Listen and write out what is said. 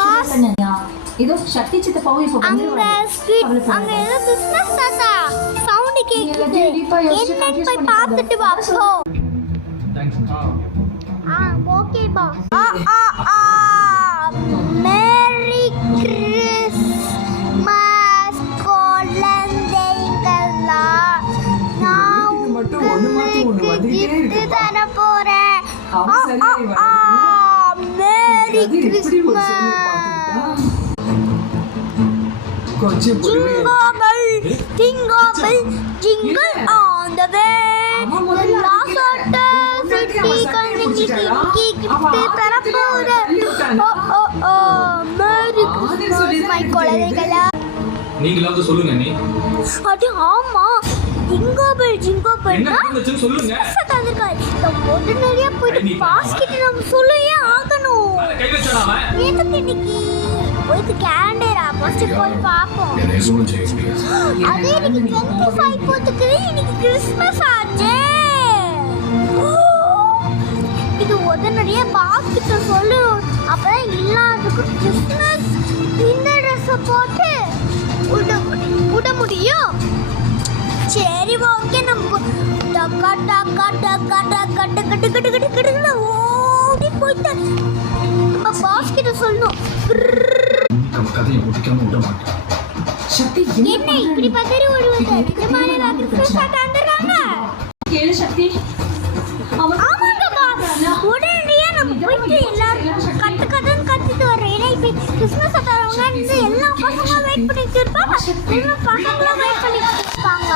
Pass இதோ சக்தி சித்தப்பாவும் இப்ப வந்துருவாங்க. அங்க ஏதோ பிசினஸ் தாத்தா சவுண்ட் கேக்குது. என்னன்னு போய் பார்த்துட்டு வா போ. Okay pass. மேரி கிறிஸ்மஸ் குழந்தைகளா, நான் உங்களுக்கு gift தர போறேன். Merry Christmas. Jingle bell, jingle on the way. Last city gift தர போறேன். மேரி கிறிஸ்மஸ் மை குழந்தைகளா. நீங்களாவது சொல்லுங்க. நீ அடி ஆமா, ஜிங்கோ பெல் என்ன நடந்துச்சுன்னு சொல்லுங்க. சத்ததுக்காய் உடனடியா போய் பாஸ்கெட் நம்ம சொல்லியே ஆகணும். கை வச்சறாம எதுக்கு இன்னைக்கு போய் கேலண்டரா ஃபர்ஸ்ட் போய் பாப்போம். என்ன சொல்லுங்க ஜெயஸ்பியா. அதே இன்னைக்கு 25 போட்டுக்கு இன்னைக்கு கிறிஸ்மஸ் ஆச்சே. இது உடனடியா பாஸ்கெட் சொல்லு, அப்பதான் எல்லாத்துக்கும் கிறிஸ்மஸ் இந்த ட்ரெஸ் போட்டு விட முடியும். சரி ஓகே, நம்ம டக்கா டக்கா டக்கா டக்கா டக்கு டக்கு டக்கு டக்கு ஓடி போயிட்டு நம்ம பாஸ் கிட்ட சொல்லணும். நம்ம கதையை முடிக்காம விட மாட்டோம். சக்தி என்ன இப்படி பதறி ஓடுவீங்க? நிஜமாவே கிறிஸ்மஸ் தாத்தா வந்திருக்காங்க. கேளு சக்தி. ஆமாங்க பாஸ், உடனடியா நம்ம போயிட்டு எல்லாரும் கத்துன்னு கத்திட்டு வர்றோம். ஏன்னா இப்போ கிறிஸ்மஸ் தாத்தா வரவங்க எல்லா பசங்களும் வெயிட் பண்ணிட்டு இருப்பாங்க. எல்லா பசங்களும் வெயிட் பண்ணிட்டு இருப்பாங்க.